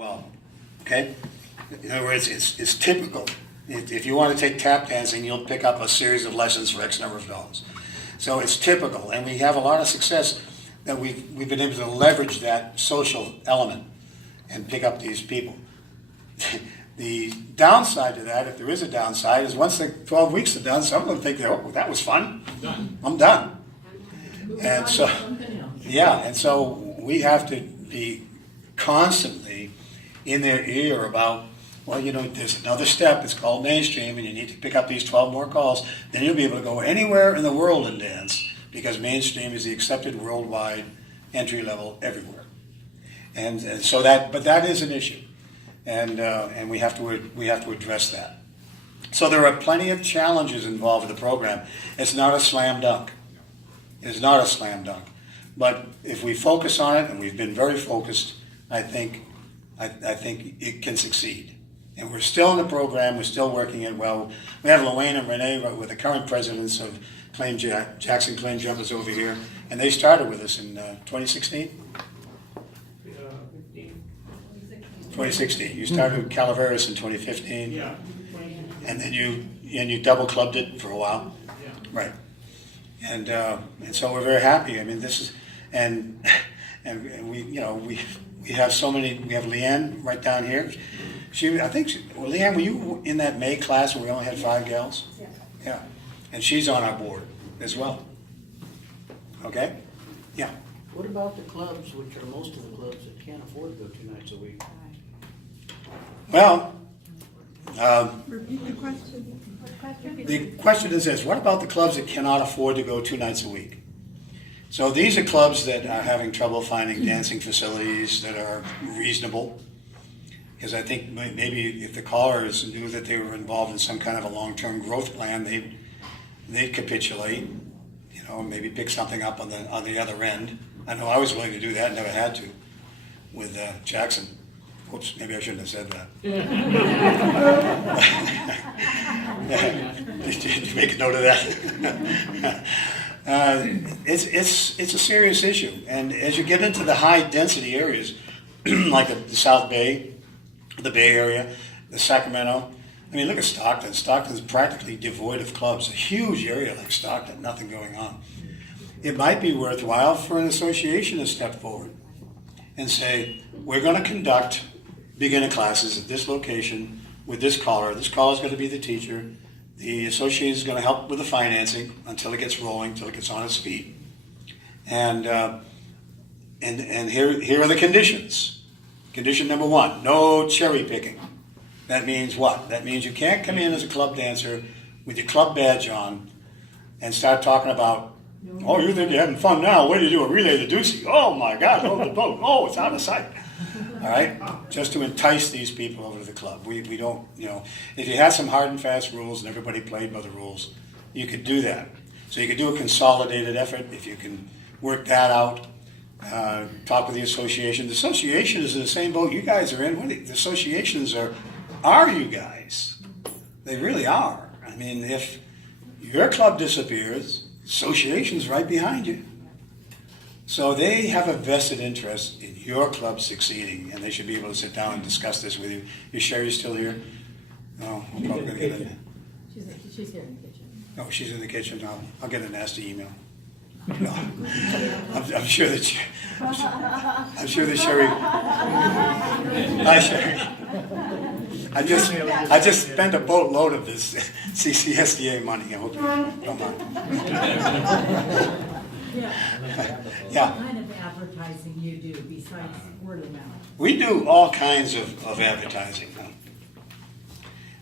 well, okay? In other words, it's typical. If you want to take tap dancing, you'll pick up a series of lessons for X number of dollars. So it's typical, and we have a lot of success that we've been able to leverage that social element and pick up these people. The downside to that, if there is a downside, is once the 12 weeks are done, some of them think, oh, that was fun. I'm done. And so, yeah, and so we have to be constantly in their ear about, well, you know, there's another step, it's called mainstream, and you need to pick up these 12 more calls, then you'll be able to go anywhere in the world and dance, because mainstream is the accepted worldwide entry level everywhere. And so but that is an issue, and we have to address that. So there are plenty of challenges involved with the program. It's not a slam dunk. It's not a slam dunk. But if we focus on it, and we've been very focused, I think it can succeed. And we're still in the program. We're still working it well. We have Luane and Renee with the current presidents of Jackson Claim Jumpers over here, and they started with us in 2016. 2016. You started with Calaveras in 2015. Yeah. And then you double clubbed it for a while. Yeah. Right. And so we're very happy. I mean, this is and we have so many. We have Leanne right down here. Leanne, were you in that May class where we only had 5 gals? Yeah. Yeah. And she's on our board as well. Okay? Yeah. What about the clubs, which are most of the clubs that can't afford to go 2 nights a week? Well, Repeat the question. What question? the question is this: what about the clubs that cannot afford to go 2 nights a week? So these are clubs that are having trouble finding dancing facilities that are reasonable. Because I think maybe if the callers knew that they were involved in some kind of a long-term growth plan, they'd capitulate, you know, maybe pick something up on the other end. I know I was willing to do that, never had to, with Jackson. Oops, maybe I shouldn't have said that. Did you make a note of that? It's a serious issue, and as you get into the high-density areas, like the South Bay, the Bay Area, the Sacramento. I mean, look at Stockton. Stockton's practically devoid of clubs. A huge area like Stockton, nothing going on. It might be worthwhile for an association to step forward and say, we're going to conduct beginner classes at this location with this caller. This caller is going to be the teacher. The association is going to help with the financing until it gets rolling, until it gets on its feet. And here are the conditions. Condition number 1, no cherry picking. That means what? That means you can't come in as a club dancer with your club badge on and start talking about, oh, you think you're having fun now? Where do you do a relay to Doocy? Oh my God, oh, the boat. Oh, it's out of sight. All right? Just to entice these people over to the club. We don't, you know, if you had some hard and fast rules and everybody played by the rules, you could do that. So you could do a consolidated effort if you can work that out. Talk with the association. The association is in the same boat you guys are in. The associations are you guys. They really are. I mean, if your club disappears, association's right behind you. So they have a vested interest in your club succeeding, and they should be able to sit down and discuss this with you. Is Sherry still here? No, I'm probably going to get in. She's here in the kitchen. Oh, she's in the kitchen. I'll get a nasty email. No, I'm sure that Sherry. Hi, Sherry. I just spent a boatload of this CCSDA money. I hope you don't mind. Yeah. What kind of advertising you do besides word of mouth? We do all kinds of advertising.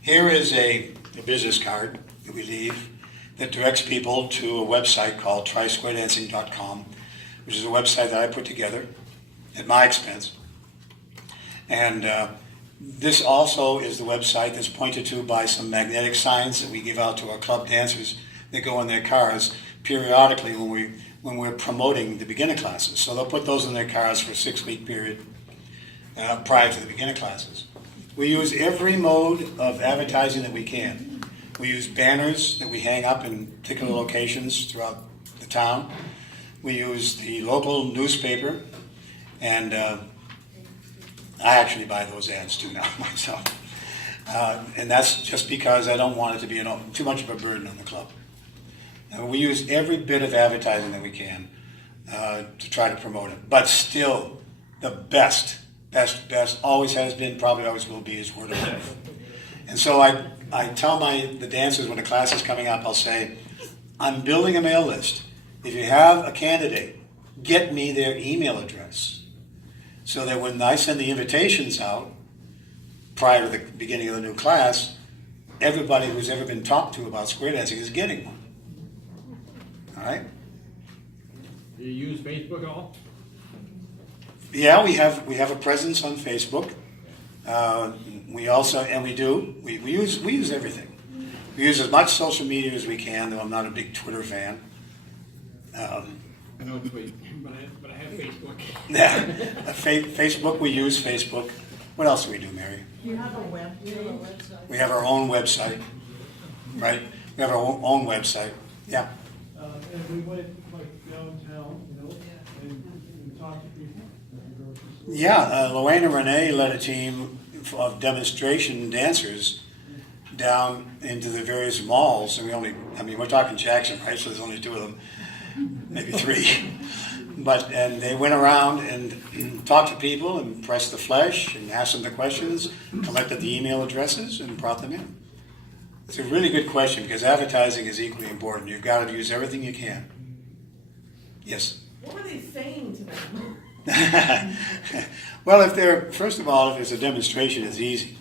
Here is a business card that we leave that directs people to a website called trisquaredancing.com, which is a website that I put together at my expense. And this also is the website that's pointed to by some magnetic signs that we give out to our club dancers that go in their cars periodically when we're promoting the beginner classes. So they'll put those in their cars for a 6-week period prior to the beginner classes. We use every mode of advertising that we can. We use banners that we hang up in particular locations throughout the town. We use the local newspaper, and I actually buy those ads too now myself. And that's just because I don't want it to be too much of a burden on the club. We use every bit of advertising that we can to try to promote it. But still, the best, always has been, probably always will be, is word of mouth. And so I tell the dancers when the class is coming up, I'll say, I'm building a mail list. If you have a candidate, get me their email address, so that when I send the invitations out prior to the beginning of the new class, everybody who's ever been talked to about square dancing is getting one. All right? Do you use Facebook at all? Yeah, we have a presence on Facebook. We also, and we use everything. We use as much social media as we can, though I'm not a big Twitter fan. I know tweet, but I have Facebook. Yeah, Facebook, we use Facebook. What else do we do, Mary? Do you have a web page? We have our own website, right? We have our own website, yeah. And we went like downtown, and talked to people. Yeah, Luann and Renee led a team of demonstration dancers down into the various malls, and we're talking Jackson, right? So there's only 2 of them, maybe 3. And they went around and talked to people and pressed the flesh and asked them the questions, collected the email addresses, and brought them in. It's a really good question, because advertising is equally important. You've got to use everything you can. Yes? What were they saying to them? Well, first of all, if there's a demonstration, it's easy.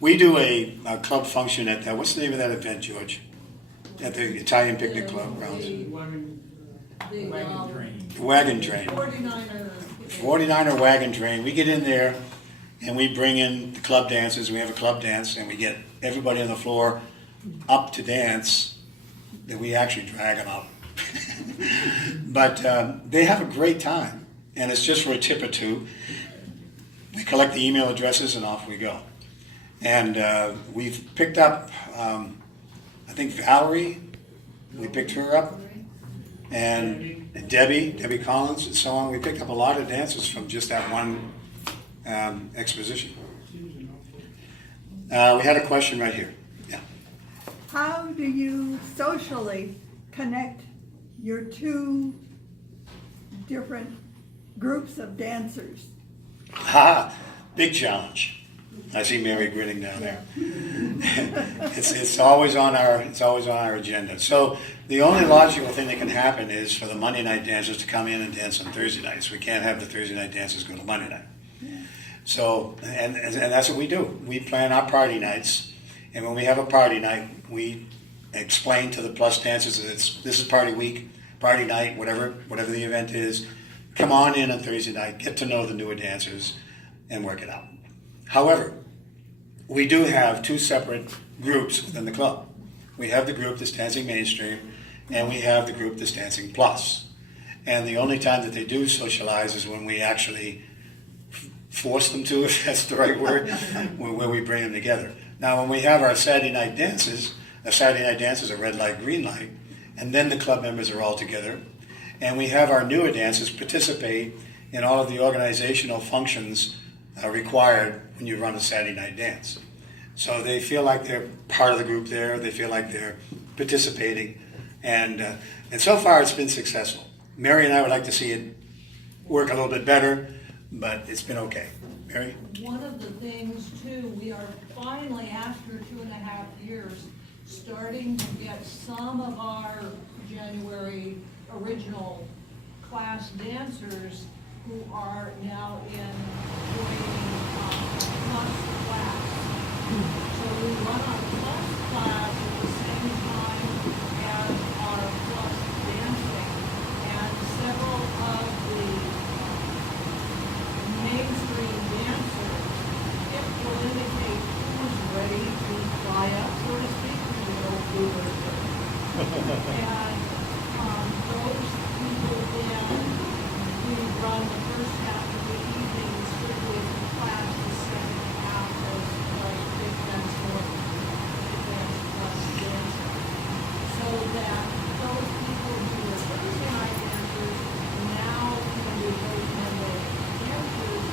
We do a club function at what's the name of that event, George? At the Italian Picnic Club grounds. The Wagon train. 49er. 49er wagon train. We get in there and we bring in the club dancers. We have a club dance and we get everybody on the floor up to dance. That we actually drag them up. But they have a great time, and it's just for a tip or 2. We collect the email addresses and off we go. And we've picked up, I think Valerie, we picked her up, and Debbie Collins, and so on. We picked up a lot of dancers from just that one exposition. We had a question right here. Yeah. How do you socially connect your 2 different groups of dancers? Big challenge. I see Mary grinning down there. It's always on our agenda. So the only logical thing that can happen is for the Monday night dancers to come in and dance on Thursday nights. We can't have the Thursday night dancers go to Monday night. So and that's what we do. We plan our party nights, and when we have a party night, we explain to the Plus dancers that this is party week, party night, whatever the event is. Come on in on Thursday night, get to know the newer dancers, and work it out. However, we do have 2 separate groups within the club. We have the group that's dancing mainstream, and we have the group that's dancing plus. And the only time that they do socialize is when we actually force them to, if that's the right word, where we bring them together. Now, when we have our Saturday night dances are red light, green light, and then the club members are all together. And we have our newer dancers participate in all of the organizational functions required when you run a Saturday night dance. So they feel like they're part of the group there, they feel like they're participating, and so far it's been successful. Mary and I would like to see it work a little bit better, but it's been okay. Mary? One of the things too, we are finally, after 2.5 years, starting to get some of our January original class dancers who are now joining plus class. So we run our plus class at the same time as our plus dancing, and several of the mainstream dancers, it will indicate who's ready to fly up, so to speak, to the old bluebird. And those people then, we run the first half of the evening strictly as a class, the second half as big dance or advanced plus dancer. So that those people who are Thursday night dancers now can be those Monday dancers,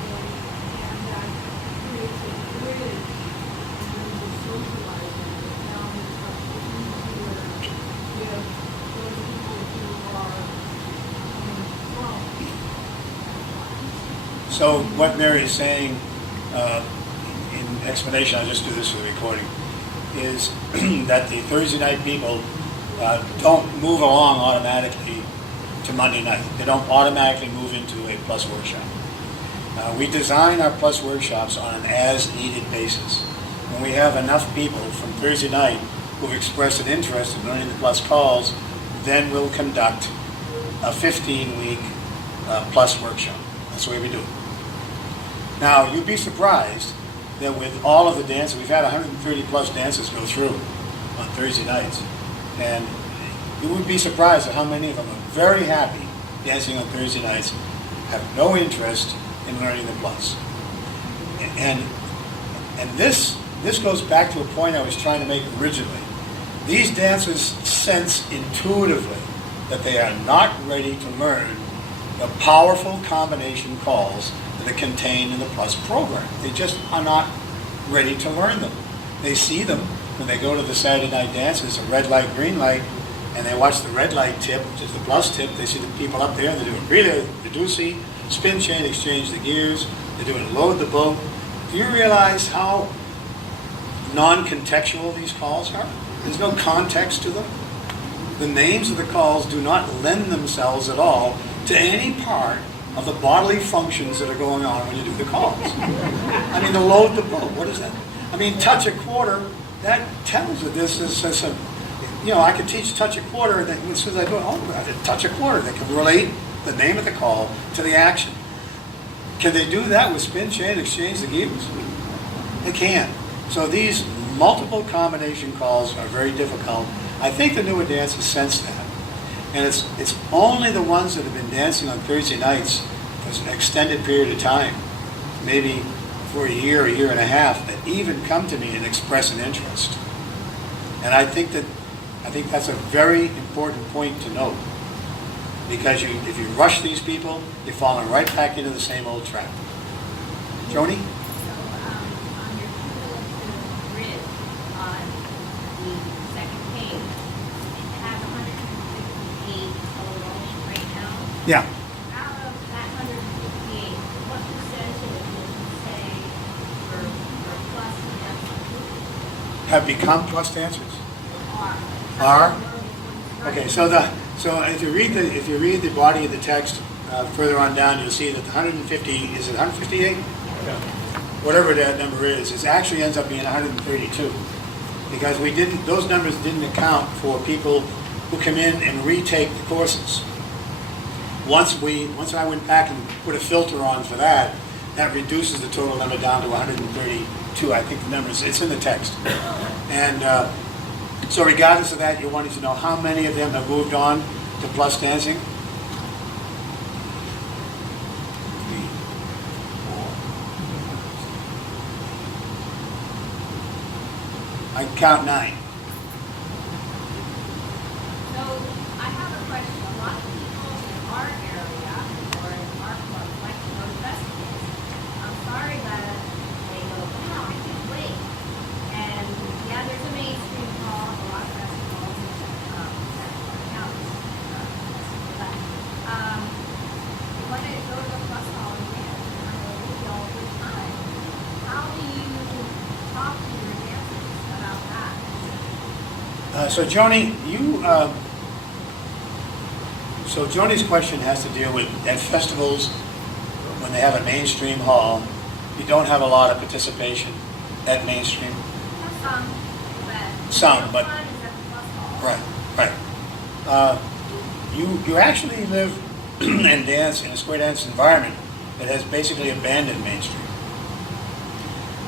So what Mary is saying, in explanation, I'll just do this for the recording, is that the Thursday night people don't move along automatically to Monday night. They don't automatically move into a Plus workshop. We design our Plus workshops on an as-needed basis. When we have enough people from Thursday night who've expressed an interest in learning the Plus calls, then we'll conduct a 15-week Plus workshop. That's the way we do it. Now, you'd be surprised that with all of the dances, we've had 130 plus dances go through on Thursday nights. And you would be surprised at how many of them are very happy dancing on Thursday nights, have no interest in learning the Plus. And this goes back to a point I was trying to make originally. These dancers sense intuitively that they are not ready to learn the powerful combination calls that are contained in the Plus program. They just are not ready to learn them. They see them when they go to the Saturday night dances, a red light, green light, and they watch the red light tip, which is the Plus tip. They see the people up there, and they're doing relay, reducey, spin chain, exchange the gears. They're doing load the boat. Do you realize how non-contextual these calls are? There's no context to them. The names of the calls do not lend themselves at all to any part of the bodily functions that are going on when you do the calls. I mean, to load the boat, what is that? I mean, touch a quarter, that tells you this is a, I could teach touch a quarter, and then as soon as I do it, I did touch a quarter. They can relate the name of the call to the action. Can they do that with spin chain, exchange the gears? They can. So these multiple combination calls are very difficult. I think the newer dancers sense that. And it's only the ones that have been dancing on Thursday nights for an extended period of time, maybe for a year and a half, that even come to me and express an interest. And I think that's a very important point to note, because if you rush these people, you're falling right back into the same old trap. Joni? So, on your cumulative grid on the second page, it has 158 total right now. Yeah. Out of that 158, what percentage of it would you say were plus dancers? Have become Plus dancers. Are. Okay, so if you read the body of the text further on down, you'll see that the 150, is it 158? Whatever that number is, it actually ends up being 132, because those numbers didn't account for people who come in and retake the courses. Once I went back and put a filter on for that, that reduces the total number down to 132. I think the numbers, it's in the text. And so regardless of that, you're wanting to know how many of them have moved on to Plus dancing? 3, 4. I count 9. So, I have a question. A lot of people in our area or in our club like to go to festivals. I'm sorry that they go, wow, I can't wait. And yeah, there's a mainstream call, a lot of festivals, when I go to a plus hall and dance, and I'm a little all the time, how do you talk to your dancers about that? So Joni, so Joni's question has to deal with at festivals, when they have a mainstream hall, you don't have a lot of participation at mainstream. Some, but fun is at the plus hall. right. You actually live and dance in a square dance environment that has basically abandoned mainstream.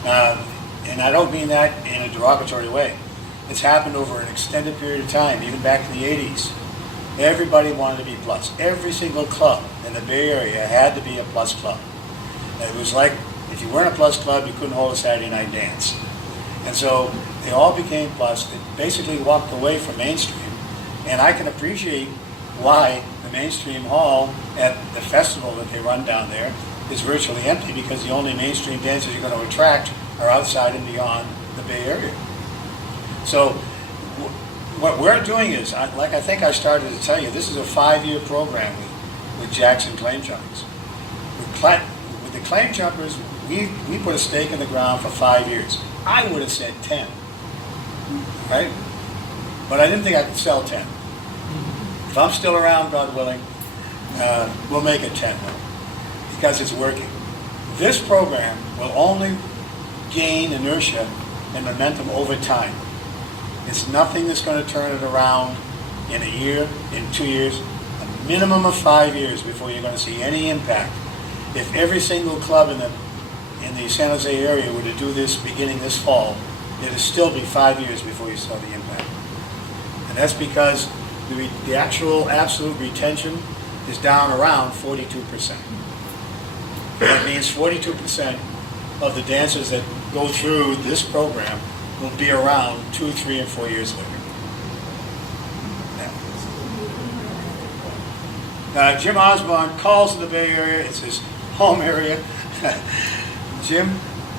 And I don't mean that in a derogatory way. It's happened over an extended period of time, even back in the 80s. Everybody wanted to be Plus. Every single club in the Bay Area had to be a Plus club. And it was like, if you weren't a Plus club, you couldn't hold a Saturday night dance. And so they all became Plus. They basically walked away from mainstream. And I can appreciate why the mainstream hall at the festival that they run down there is virtually empty, because the only mainstream dancers you're going to attract are outside and beyond the Bay Area. So what we're doing is, like I think I started to tell you, this is a 5-year program with Jackson Claim Junkies. With the claim jumpers, we put a stake in the ground for 5 years. I would have said 10, right? But I didn't think I could sell 10. If I'm still around, God willing, we'll make it 10 though, because it's working. This program will only gain inertia and momentum over time. It's nothing that's going to turn it around in a year, in 2 years, a minimum of 5 years before you're going to see any impact. If every single club in the San Jose area were to do this beginning this fall, it'd still be 5 years before you saw the impact. And that's because the actual absolute retention is down around 42%. That means 42% of the dancers that go through this program will be around 2, 3, and 4 years later. Jim Osborne calls in the Bay Area. It's his home area. Jim,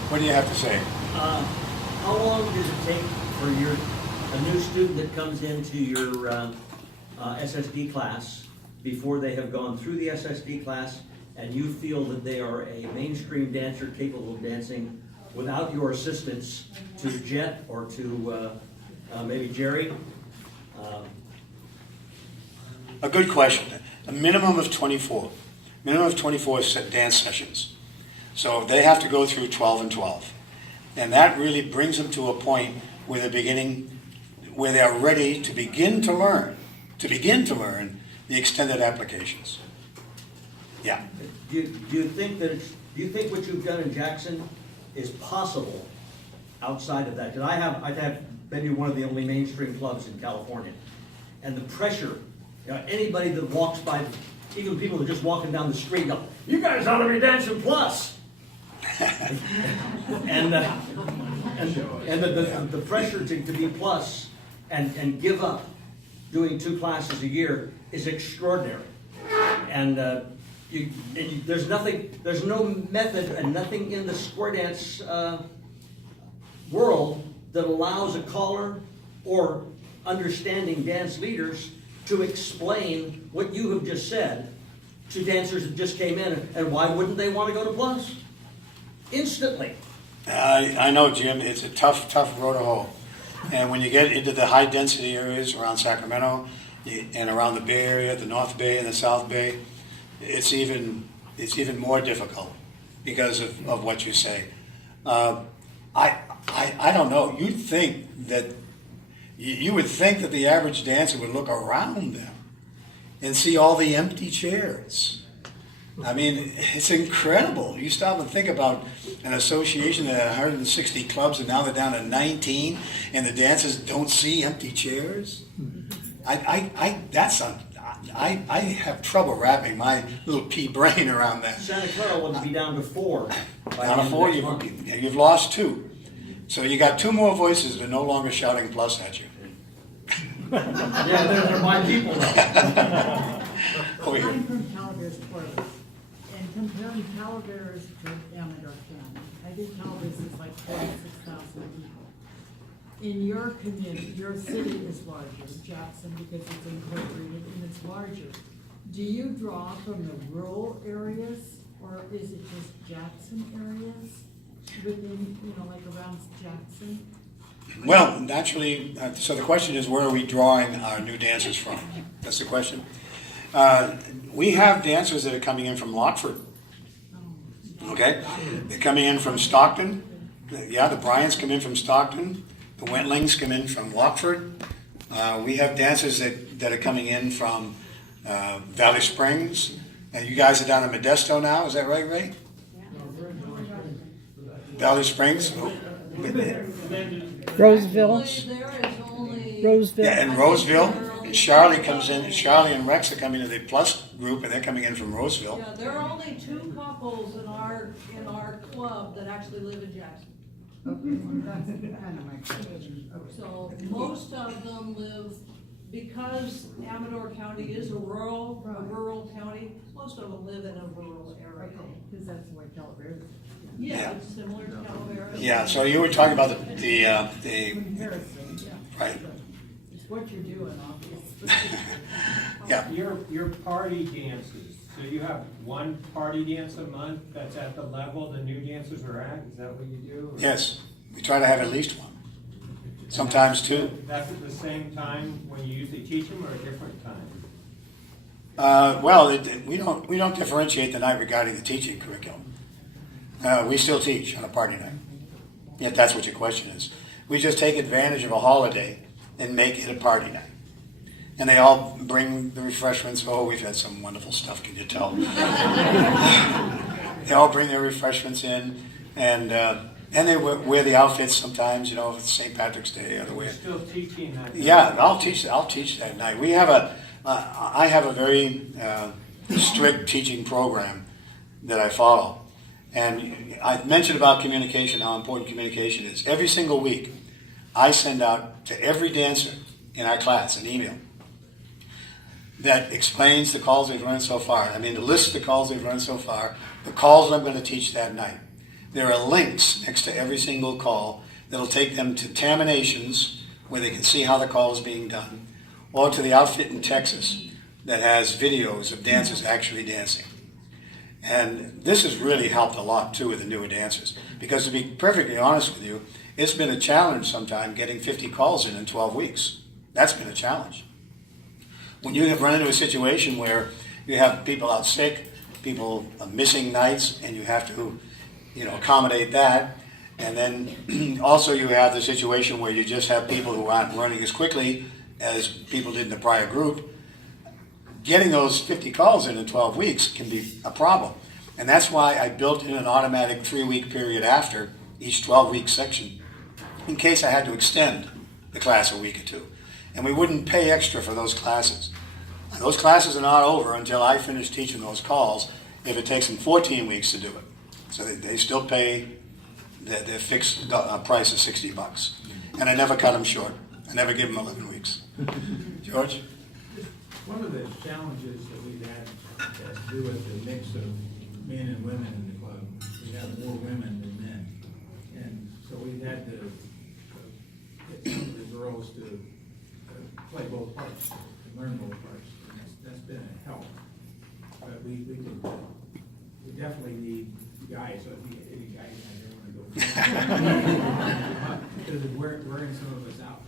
what do you have to say? How long does it take for a new student that comes into your SSD class before they have gone through the SSD class and you feel that they are a mainstream dancer capable of dancing without your assistance to Jet or to maybe Jerry? A good question. A minimum of 24. Minimum of 24 dance sessions. So they have to go through 12 and 12. And that really brings them to a point where where they are ready to begin to learn the extended applications. Yeah. Do you think what you've done in Jackson is possible outside of that? Because I have maybe one of the only mainstream clubs in California, and the pressure. Anybody that walks by, even people that are just walking down the street, go, "You guys ought to be dancing plus." and the pressure to be plus and give up doing 2 classes a year is extraordinary. And there's no method and nothing in the square dance world that allows a caller or understanding dance leaders to explain what you have just said to dancers that just came in, and why wouldn't they want to go to plus? Instantly. I know, Jim, it's a tough road to hoe. And when you get into the high density areas around Sacramento and around the Bay Area, the North Bay and the South Bay, it's even more difficult because of what you say. I don't know. You would think that the average dancer would look around them and see all the empty chairs. I mean, it's incredible. You stop and think about an association that had 160 clubs and now they're down to 19, and the dancers don't see empty chairs. I have trouble wrapping my little pea brain around that. Santa Clara would be down to 4. Down to 4, you've lost 2. So you got 2 more voices that are no longer shouting plus at you. Yeah, they're my people now. Over here. I'm from Calaveras, Florida, and comparing Calaveras to Amador County, I think Calaveras is like 46,000 people. In your community, your city is larger, Jackson, because it's incorporated and it's larger. Do you draw from the rural areas, or is it just Jackson areas within, like around Jackson? Well, naturally, so the question is, where are we drawing our new dancers from? That's the question. We have dancers that are coming in from Lockford. Okay? They're coming in from Stockton. Yeah, the Bryants come in from Stockton. The Wentlings come in from Lockford. We have dancers that are coming in from Valley Springs. You guys are down in Modesto now, is that right, Ray? Valley Springs? Roseville. Roseville. Yeah, and Roseville. And Charlie comes in. Charlie and Rex are coming to the Plus group, and they're coming in from Roseville. Yeah, there are only 2 couples in our club that actually live in Jackson. That's kind of my question. So most of them live, because Amador County is a rural county, most of them live in a rural area. Because that's where Calaveras is. Yeah, it's similar to Calaveras. Yeah, so you were talking about the Comparison, yeah. right. It's what you're doing, obviously. Yeah. Your party dances, So you have one party dance a month that's at the level the new dancers are at? Is that what you do? Or- Yes, we try to have at least one. Sometimes two. That's at the same time when you usually teach them or a different time? Well, we don't differentiate the night regarding the teaching curriculum. We still teach on a party night, if that's what your question is. We just take advantage of a holiday and make it a party night. And they all bring the refreshments. Oh, we've had some wonderful stuff, can you tell? They all bring their refreshments in, and they wear the outfits sometimes, if it's St. Patrick's Day or the way. You're still teaching that? Yeah, I'll teach that night. We have I have a very strict teaching program that I follow. And I mentioned about communication, how important communication is. Every single week, I send out to every dancer in our class an email that explains the calls they've learned so far. I mean, the list of the calls they've learned so far, the calls I'm going to teach that night. There are links next to every single call that'll take them to Taminations, where they can see how the call is being done, or to the outfit in Texas that has videos of dancers actually dancing. And this has really helped a lot, too, with the newer dancers. Because to be perfectly honest with you, it's been a challenge sometime getting 50 calls in 12 weeks. That's been a challenge. When you have run into a situation where you have people out sick, people missing nights, and you have to, accommodate that, and then also you have the situation where you just have people who aren't learning as quickly as people did in the prior group, getting those 50 calls in 12 weeks can be a problem. And that's why I built in an automatic 3-week period after each 12-week section, in case I had to extend the class a week or two. And we wouldn't pay extra for those classes. And those classes are not over until I finish teaching those calls, if it takes them 14 weeks to do it. So they still pay their fixed price of $60. And I never cut them short. I never give them 11 weeks. George? One of the challenges that we've had has to do with the mix of men and women in the club. We have more women than men. And so we've had to get some of the girls to play both parts, to learn both parts. And that's been a help. But we definitely need guys. So if you get any guys, I don't want to go. Because we're wearing some of us out.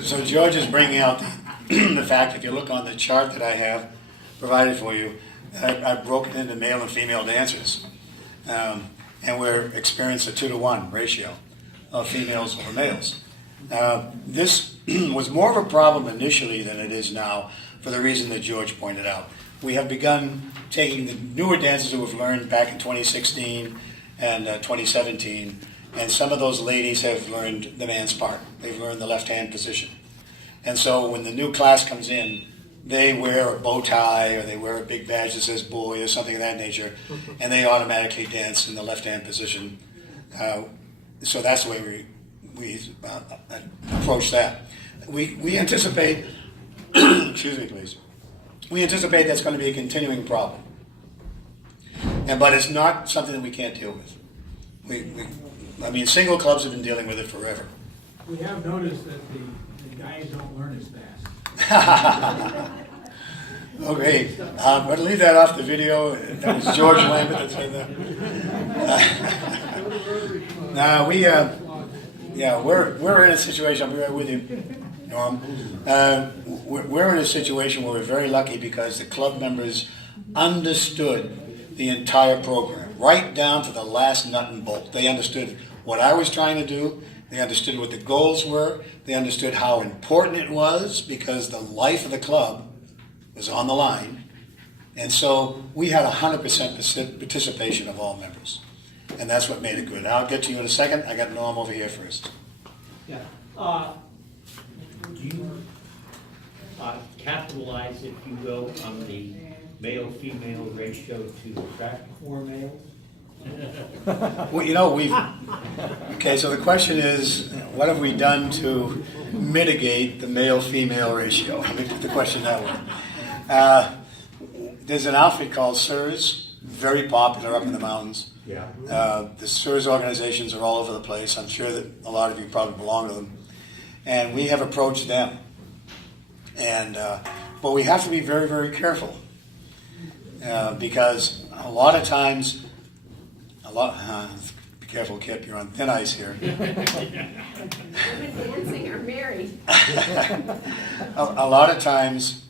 So George is bringing out the fact, if you look on the chart that I have provided for you, I've broken into male and female dancers. And we're experiencing a 2-to-1 ratio of females over males. This was more of a problem initially than it is now, for the reason that George pointed out. We have begun taking the newer dancers who have learned back in 2016 and 2017, and some of those ladies have learned the man's part. They've learned the left-hand position. And so when the new class comes in, they wear a bow tie or they wear a big badge that says boy or something of that nature, and they automatically dance in the left-hand position. So that's the way we approach that. We anticipate, excuse me please, we anticipate that's going to be a continuing problem. But it's not something that we can't deal with. Single clubs have been dealing with it forever. We have noticed that the guys don't learn as fast. Okay, but leave that off the video. That was George Lambert that said that. Now we're in a situation. I'll be right with you, Norm. We're in a situation where we're very lucky because the club members understood the entire program, right down to the last nut and bolt. They understood what I was trying to do. They understood what the goals were. They understood how important it was because the life of the club was on the line. And so we had 100% participation of all members. And that's what made it good. I'll get to you in a second. I got Norm over here first. Yeah. Do you capitalize, if you will, on the male-female ratio to attract more males? Well, okay, so the question is, what have we done to mitigate the male-female ratio? Let me put the question that way. There's an outfit called SIRS, very popular up in the mountains. Yeah. The SIRS organizations are all over the place. I'm sure that a lot of you probably belong to them. And we have approached them. But we have to be very, very careful. Because a lot of times, be careful, Kip, you're on thin ice here. Women dancing are married. A lot of times,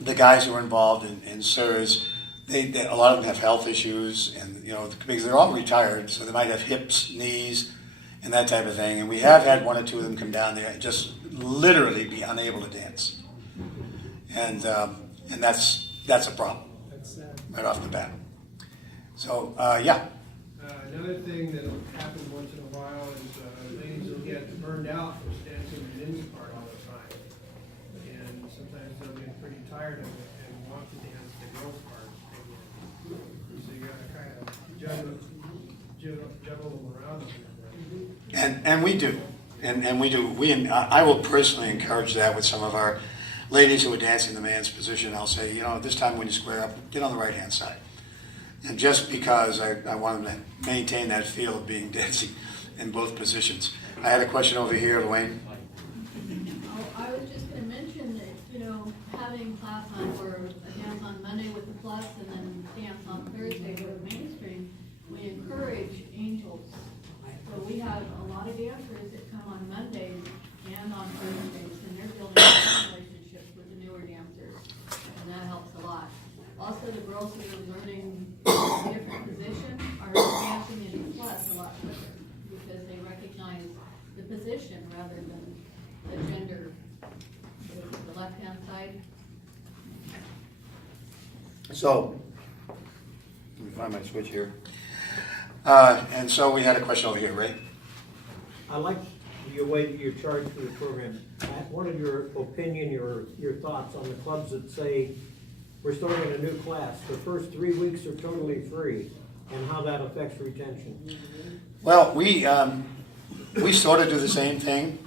the guys who are involved in SIRS, a lot of them have health issues, and because they're all retired, so they might have hips, knees, and that type of thing. And we have had one or two of them come down there and just literally be unable to dance, and that's a problem That's, right off the bat. So yeah. Another thing that'll happen once in a while is ladies will get burned out from dancing the men's part all the time. And sometimes they'll get pretty tired of it and want to dance the girls' part again. So you gotta kind of juggle them around a little bit. And we do. And we do. I will personally encourage that with some of our ladies who are dancing the man's position. I'll say, this time when you square up, get on the right-hand side. And just because I want them to maintain that feel of being dancing in both positions. I had a question over here, Luann. I was just gonna mention that, having class or a dance on Monday with the plus and then dance on Thursday with the mainstream, we encourage angels. So we have a lot of dancers that come on Mondays and on Thursdays, and they're building relationships with the newer dancers, and that helps a lot. Also, the girls who are learning a different position are dancing in plus a lot quicker because they recognize the position rather than the gender. The left-hand side. So, let me find my switch here. And so we had a question over here, Ray. I like your way that you're charged for the program. I wanted your opinion, your thoughts on the clubs that say, we're starting a new class. The first 3 weeks are totally free, and how that affects retention. Well, we sort of do the same thing.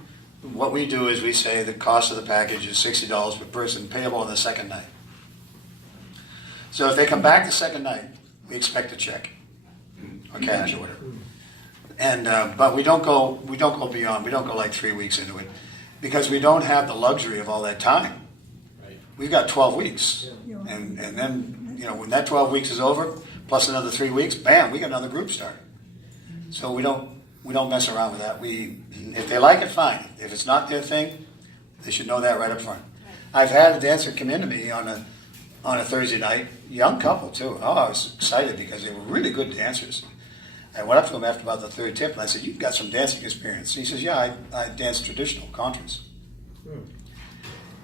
What we do is we say the cost of the package is $60 per person, payable on the second night. So if they come back the second night, we expect a check or cash order. And but we don't go beyond. We don't go like 3 weeks into it because we don't have the luxury of all that time. We've got 12 weeks, and then when that 12 weeks is over, plus another 3 weeks, bam, we got another group started. So we don't mess around with that. If they like it, fine. If it's not their thing, they should know that right up front. I've had a dancer come into me on a Thursday night, young couple too. Oh, I was excited because they were really good dancers. I went up to him after about the third tip and I said, "You've got some dancing experience." And he says, "Yeah, I dance traditional contras."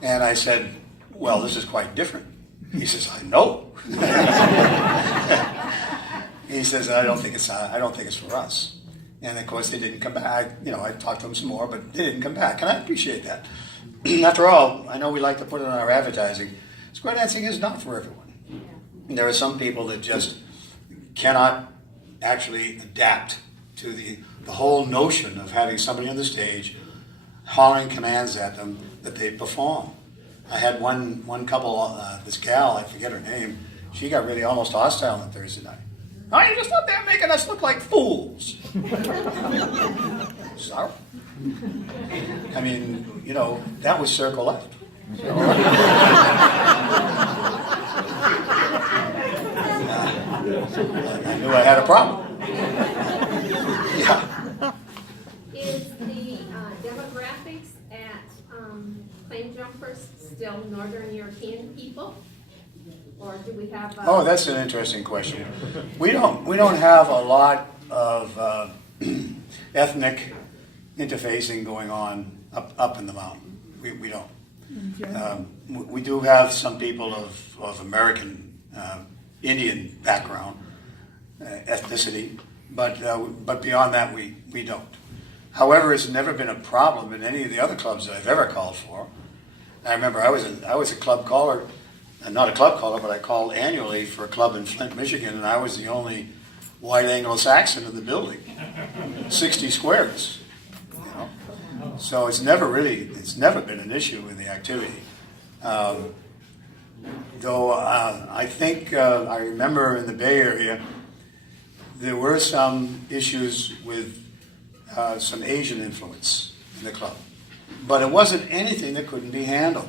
And I said, "Well, this is quite different." He says, "I know." He says, I don't think it's for us." And of course, they didn't come back. I talked to them some more, but they didn't come back, and I appreciate that. After all, I know we like to put it on our advertising. Square dancing is not for everyone. There are some people that just cannot actually adapt to the whole notion of having somebody on the stage hollering commands at them that they perform. I had one couple, this gal, I forget her name, she got really almost hostile on Thursday night. "Oh, you're just up there making us look like fools." Sorry. I mean, that was circle left. I knew I had a problem. Yeah. Is the demographics at Claim Jumpers still Northern European people? Or do we have? Oh, that's an interesting question. We don't have a lot of ethnic interfacing going on up in the mountain. We don't. We do have some people of American Indian background, ethnicity, but beyond that we don't. However, it's never been a problem in any of the other clubs that I've ever called for. I remember I was a club caller. Not a club caller, but I called annually for a club in Flint, Michigan, and I was the only white Anglo-Saxon in the building, 60 squares. So it's never been an issue in the activity. Though I think I remember in the Bay Area there were some issues with some Asian influence in the club, but it wasn't anything that couldn't be handled.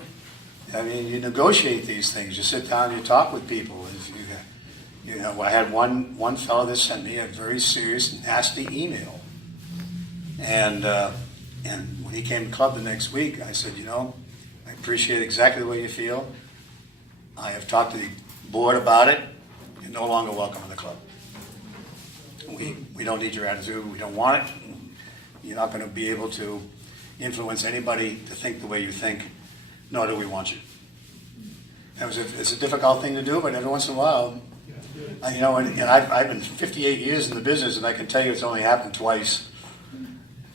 I mean, you negotiate these things. You sit down, you talk with people. You know, I had one fellow that sent me a very serious, nasty email. And when he came to club the next week, I said, you know, I appreciate exactly the way you feel. I have talked to the board about it. You're no longer welcome in the club. We don't need your attitude. We don't want it. You're not going to be able to influence anybody to think the way you think, nor do we want you. It's a difficult thing to do, but every once in a while, you know, and I've been 58 years in the business, and I can tell you it's only happened twice.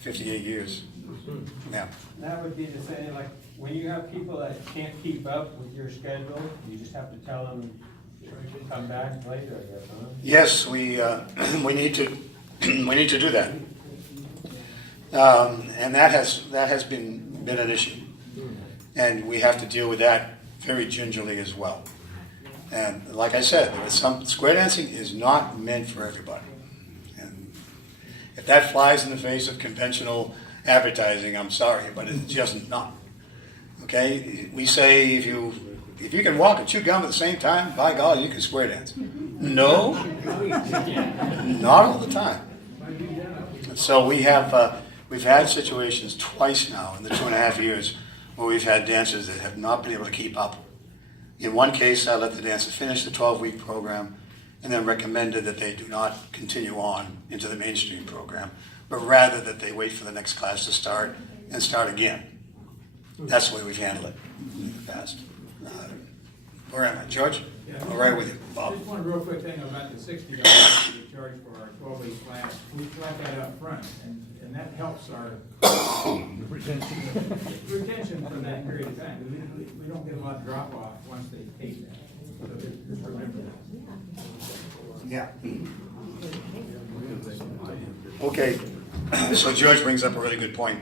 58 years. Yeah. That would be the same, like, when you have people that can't keep up with your schedule, you just have to tell them, come back later, I guess, huh? Yes, we need to do that, and that has been an issue, and we have to deal with that very gingerly as well. And like I said, square dancing is not meant for everybody, and if that flies in the face of conventional advertising, I'm sorry, but it's just not. Okay, we say if you can walk and chew gum at the same time, by God, you can square dance. No, not all the time. So we've had situations twice now in the 2.5 years where we've had dancers that have not been able to keep up. In one case, I let the dancer finish the 12-week program and then recommended that they do not continue on into the mainstream program, but rather that they wait for the next class to start and start again. That's the way we've handled it in the past. Where am I, George? Yeah. All right with you, Bob. Just one real quick thing about the $60 we charge for our 12-week class. We collect that up front, and that helps our retention for that period of time. We don't get a lot of drop-off once they take that. So just remember that. Yeah. Okay, so George brings up a really good point.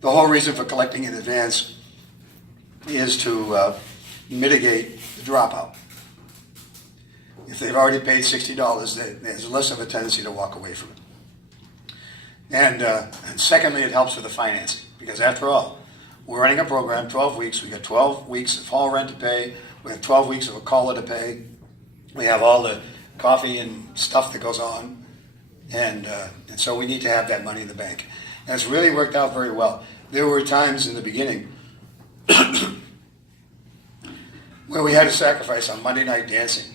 The whole reason for collecting in advance is to mitigate the dropout. If they've already paid $60, there's less of a tendency to walk away from it. And secondly, it helps with the financing, because after all, we're running a program, 12 weeks, we got 12 weeks of hall rent to pay, we have 12 weeks of a caller to pay, we have all the coffee and stuff that goes on, and so we need to have that money in the bank. And it's really worked out very well. There were times in the beginning where we had to sacrifice on Monday night dancing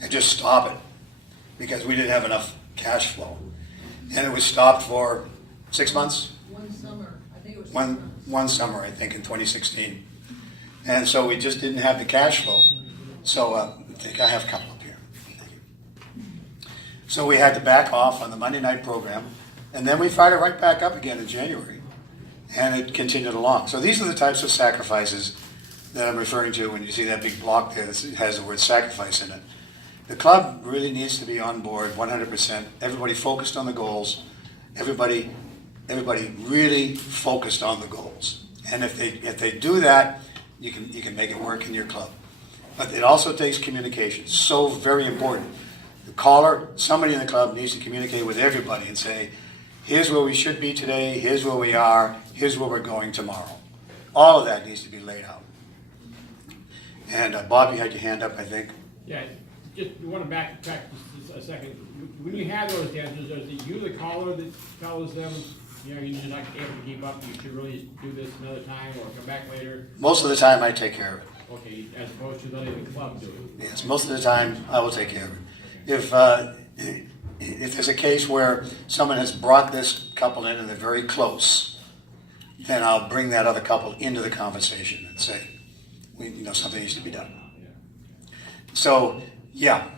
and just stop it because we didn't have enough cash flow. And it was stopped for 6 months? One summer, I think it was. One summer, I think, in 2016. And so we just didn't have the cash flow. So I think I have a couple up here. So we had to back off on the Monday night program, and then we fired it right back up again in January. And it continued along. So these are the types of sacrifices that I'm referring to when you see that big block there that has the word sacrifice in it. The club really needs to be on board 100%. Everybody focused on the goals. Everybody really focused on the goals. And if they do that, you can make it work in your club. But it also takes communication. So very important. The caller, somebody in the club needs to communicate with everybody and say, here's where we should be today, here's where we are, here's where we're going tomorrow. All of that needs to be laid out. And Bob, you had your hand up, I think. Yeah, just want to backtrack just a second. When you have those dancers, is it you, the caller, that tells them, you know, you're not able to keep up, you should really do this another time or come back later? Most of the time I take care of it. Okay, as opposed to letting the club do it? Yes, most of the time I will take care of it. If there's a case where someone has brought this couple in and they're very close, then I'll bring that other couple into the conversation and say, something needs to be done. So, yeah,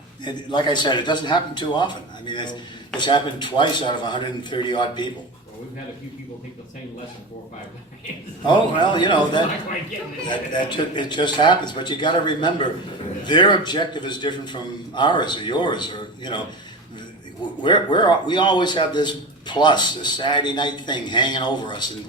like I said, it doesn't happen too often. I mean, it's happened twice out of 130 odd people. Well, we've had a few people take the same lesson 4 or 5 times. Oh, well, Not quite getting it. it just happens. But you got to remember, their objective is different from ours or yours, or we always have this plus, this Saturday night thing hanging over us, and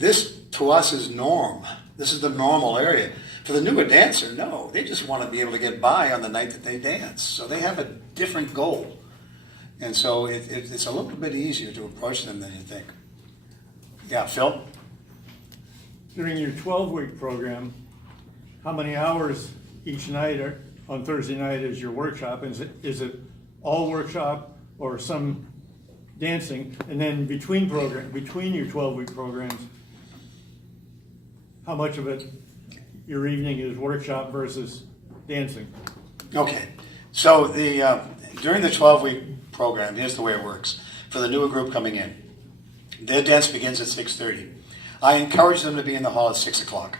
this to us is norm. This is the normal area. For the newer dancer, no, they just want to be able to get by on the night that they dance. So they have a different goal, and so it's a little bit easier to approach them than you think. Yeah, Phil. during your 12-week program, how many hours each night or on Thursday night is your workshop? Is it all workshop or some dancing? And then between your 12-week programs, how much of it your evening is workshop versus dancing? Okay, so during the 12-week program, here's the way it works. For the newer group coming in, their dance begins at 6:30. I encourage them to be in the hall at 6 o'clock.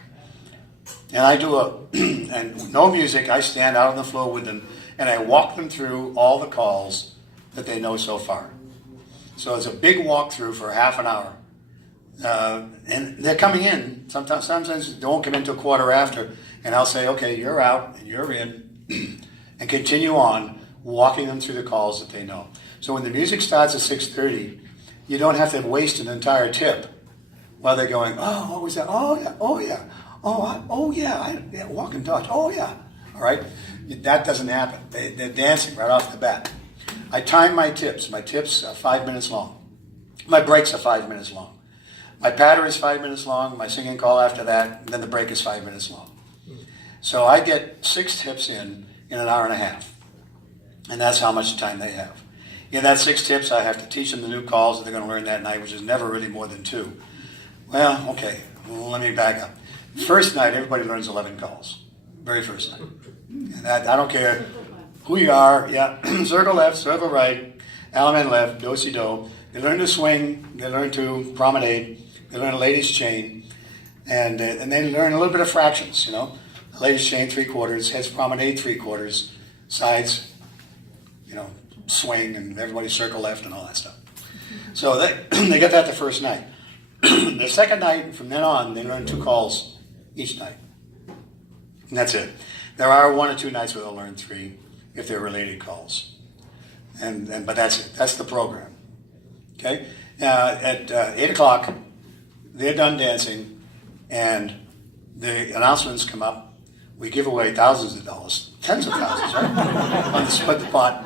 And I do and no music, I stand out on the floor with them and I walk them through all the calls that they know so far. So it's a big walkthrough for half an hour. And they're coming in, sometimes they won't come in until quarter after, and I'll say, okay, you're out and you're in, and continue on walking them through the calls that they know. So when the music starts at 6:30, you don't have to waste an entire tip while they're going, oh, what was that? Oh, yeah, oh, yeah. Oh yeah, walk and dodge. Oh yeah, all right. That doesn't happen. They're dancing right off the bat. I time my tips. My tips are 5 minutes long. My breaks are 5 minutes long. My patter is 5 minutes long. My singing call after that, and then the break is 5 minutes long. So I get 6 tips in an hour and a half, and that's how much time they have. In that 6 tips, I have to teach them the new calls that they're going to learn that night, which is never really more than 2. Well, okay, let me back up. First night, everybody learns 11 calls. Very first night. And I don't care who you are. Yeah, circle left, circle right, element left, do-si-do. They learn to swing. They learn to promenade. They learn a ladies' chain. And they learn a little bit of fractions, you know. A ladies' chain, 3/4. Heads promenade, 3/4. Sides, you know, swing, and everybody circle left and all that stuff. So they get that the first night. The second night, from then on, they learn 2 calls each night. And that's it. There are 1 or 2 nights where they'll learn 3 if they're related calls. But that's it. That's the program. Okay? At 8 o'clock, they're done dancing, and the announcements come up. We give away thousands of dollars, tens of thousands, right? On the split the pot.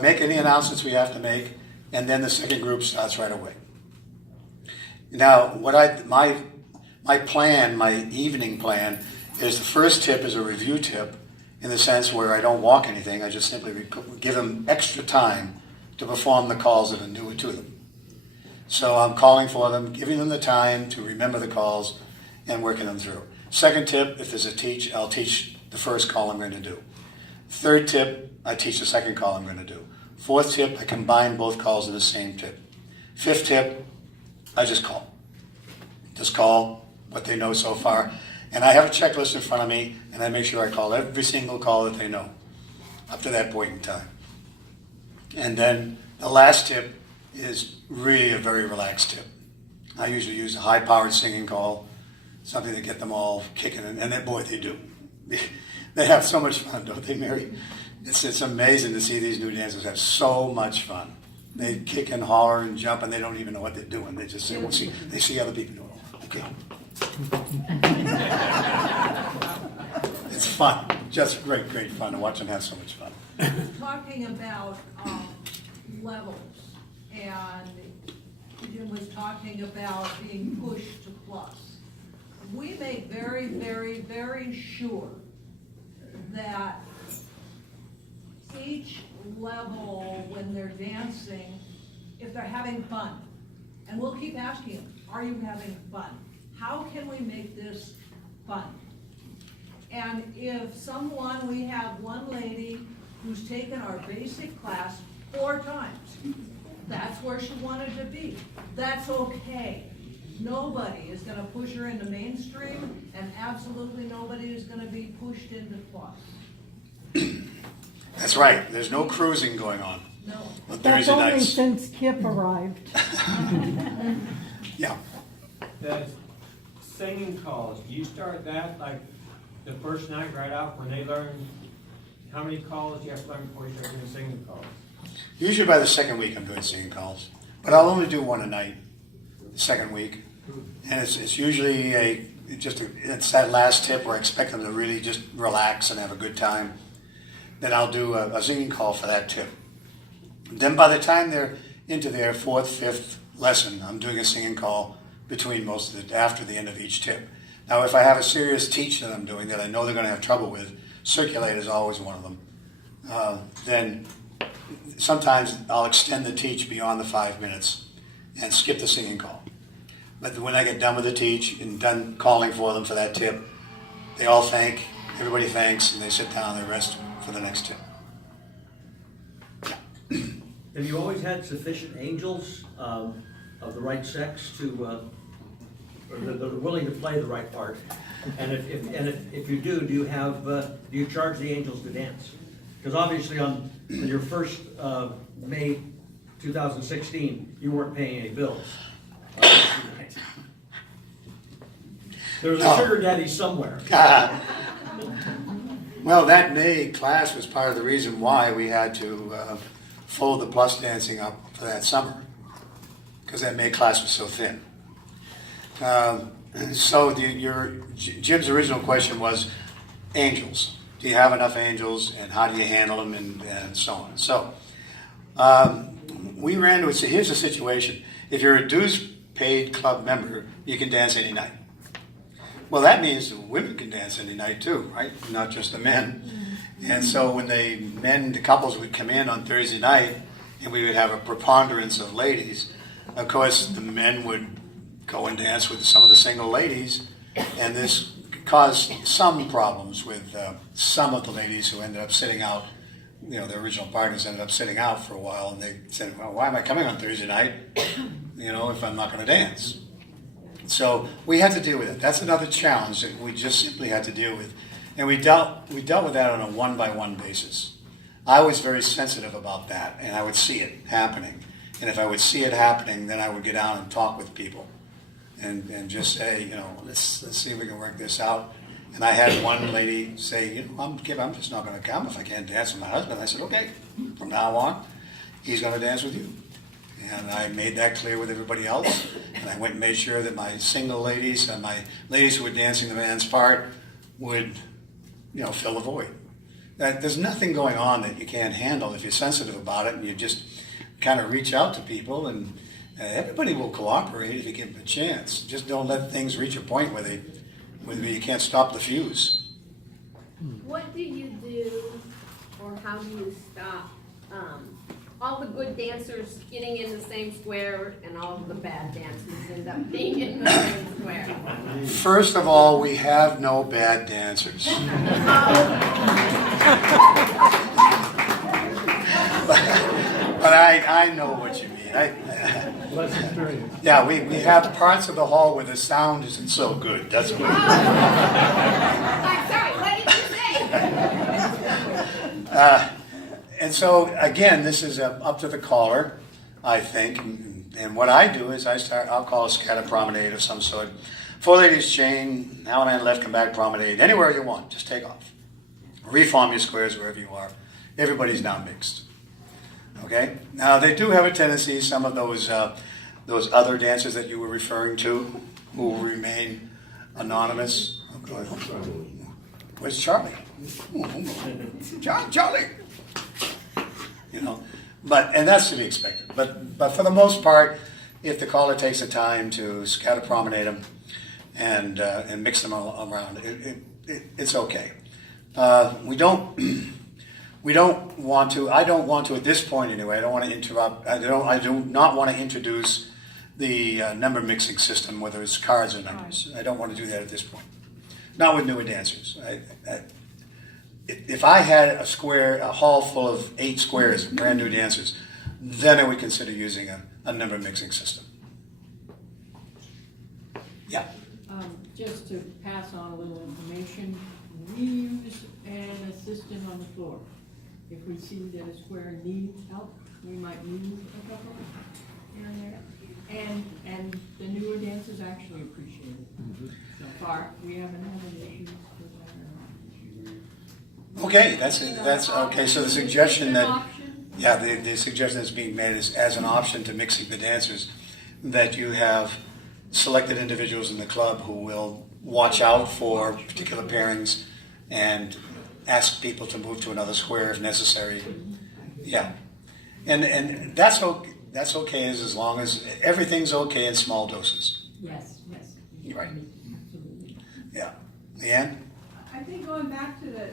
Make any announcements we have to make, and then the second group starts right away. Now, my plan, my evening plan, is the first tip is a review tip in the sense where I don't walk anything. I just simply give them extra time to perform the calls that are new to them. So I'm calling for them, giving them the time to remember the calls and working them through. Second tip, if there's a teach, I'll teach the first call I'm going to do. Third tip, I teach the second call I'm going to do. Fourth tip, I combine both calls in the same tip. Fifth tip, I just call. Just call what they know so far. And I have a checklist in front of me, and I make sure I call every single call that they know up to that point in time. And then the last tip is really a very relaxed tip. I usually use a high-powered singing call, something to get them all kicking, and then, boy, they do. They have so much fun, don't they, Mary? It's amazing to see these new dancers have so much fun. They kick and holler and jump, and they don't even know what they're doing. They just say, well, see, they see other people doing it. Okay. It's fun. Just great, great fun to watch them have so much fun. Talking about levels, and Jim was talking about being pushed to plus. We make very, very, very sure that each level, when they're dancing, if they're having fun, and we'll keep asking them, are you having fun? How can we make this fun? And if we have one lady who's taken our basic class 4 times, that's where she wanted to be. That's okay. Nobody is gonna push her into mainstream, and absolutely nobody is gonna be pushed into plus. That's right. There's no cruising going on. No. On That's Thursday only nights. since Kip arrived. Yeah. The singing calls, do you start that like the first night right off when they learn, how many calls do you have to learn before you start doing singing calls? Usually by the second week I'm doing singing calls. But I'll only do 1 a night the second week. And it's usually it's that last tip where I expect them to really just relax and have a good time. Then I'll do a singing call for that tip. Then by the time they're into their 4th, 5th lesson, I'm doing a singing call between most of after the end of each tip. Now, if I have a serious teach that I'm doing that I know they're going to have trouble with, circulate is always one of them, then sometimes I'll extend the teach beyond the 5 minutes and skip the singing call. But when I get done with the teach and done calling for them for that tip, they all thank, everybody thanks, and they sit down and they rest for the next tip. Have you always had sufficient angels of the right sex to, or that are willing to play the right part? And if you do you have, do you charge the angels to dance? Because obviously on your first May 2016, you weren't paying any bills. There was a sugar daddy somewhere. Well, that May class was part of the reason why we had to fold the plus dancing up for that summer, because that May class was so thin. So Jim's original question was angels. Do you have enough angels, and how do you handle them, and so on. So we ran to it. So here's the situation. If you're a dues paid club member, you can dance any night. Well, that means the women can dance any night too, right? Not just the men. And so when the couples would come in on Thursday night, and we would have a preponderance of ladies, of course the men would go and dance with some of the single ladies, and this caused some problems with some of the ladies who ended up sitting out. You know, the original partners ended up sitting out for a while, and they said, well, why am I coming on Thursday night, if I'm not going to dance? So we had to deal with it. That's another challenge that we just simply had to deal with. And we dealt with that on a one-by-one basis. I was very sensitive about that, and I would see it happening. And if I would see it happening, then I would get down and talk with people and just say, let's see if we can work this out. And I had one lady say, I'm just not going to come if I can't dance with my husband. I said, okay, from now on, he's going to dance with you. And I made that clear with everybody else. And I went and made sure that my single ladies and my ladies who were dancing the man's part would, fill the void. There's nothing going on that you can't handle if you're sensitive about it, and you just kind of reach out to people, and everybody will cooperate if you give them a chance. Just don't let things reach a point where you can't stop the fuse. What do you do, or how do you stop all the good dancers getting in the same square and all of the bad dancers end up being in the same square? First of all, we have no bad dancers. But I know what you mean. Yeah, we have parts of the hall where the sound isn't so good. That's what I'm sorry, what did you say? And so, again, this is up to the caller, I think. And what I do is I'll call a scatter promenade of some sort. 4 ladies chain, Alaman left, come back promenade, anywhere you want, just take off. Reform your squares wherever you are. Everybody's now mixed. Okay? Now, they do have a tendency, some of those other dancers that you were referring to, who will remain anonymous. Where's Charlie? Charlie! And that's to be expected. But for the most part, if the caller takes the time to scatter promenade them and mix them all around, it's okay. We don't want to. I don't want to at this point anyway. I don't want to interrupt. I do not want to introduce the number mixing system, whether it's cards or numbers. I don't want to do that at this point. Not with newer dancers. If I had a hall full of 8 squares, brand new dancers, then I would consider using a number mixing system. Yeah. Just to pass on a little information, we use an assistant on the floor. If we see that a square needs help, we might move a couple here and there. And the newer dancers actually appreciate it. So far, we haven't had any issues with that. Okay, that's okay. So the suggestion the suggestion that's being made is as an option to mixing the dancers, that you have selected individuals in the club who will watch out for particular pairings and ask people to move to another square if necessary. Yeah, and that's okay as long as everything's okay in small doses. Yes, yes. Right. Absolutely. Yeah. Leanne? I think going back to the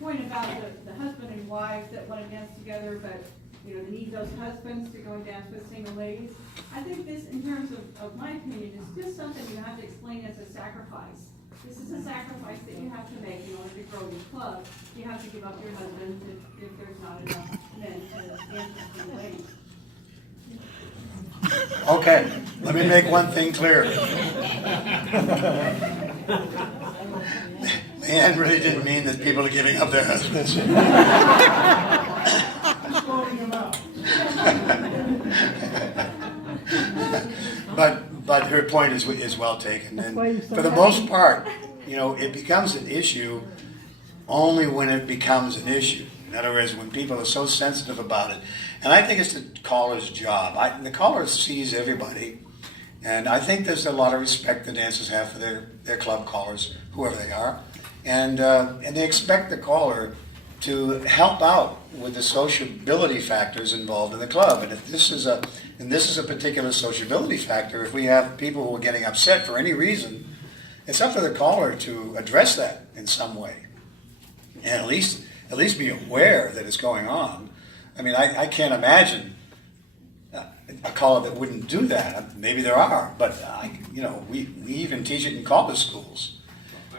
point about the husband and wives that want to dance together, but, you know, they need those husbands to go and dance with single ladies. I think this, in terms of my opinion, is just something you have to explain as a sacrifice. This is a sacrifice that you have to make in order to grow your club. You have to give up your husband if there's not enough men to dance with single ladies. Okay, let me make one thing clear. Leanne really didn't mean that people are giving up their husbands. But her point is well taken, and for the most part, you know, it becomes an issue only when it becomes an issue. In other words, when people are so sensitive about it. And I think it's the caller's job. The caller sees everybody, and I think there's a lot of respect the dancers have for their club callers, whoever they are, and they expect the caller to help out with the sociability factors involved in the club. And if this is a particular sociability factor, if we have people who are getting upset for any reason, it's up to the caller to address that in some way, and at least be aware that it's going on. I mean, I can't imagine a caller that wouldn't do that. Maybe there are, but we even teach it in college schools.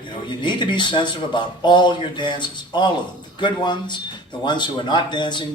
You know, you need to be sensitive about all your dances, all of them, the good ones, the ones who are not dancing,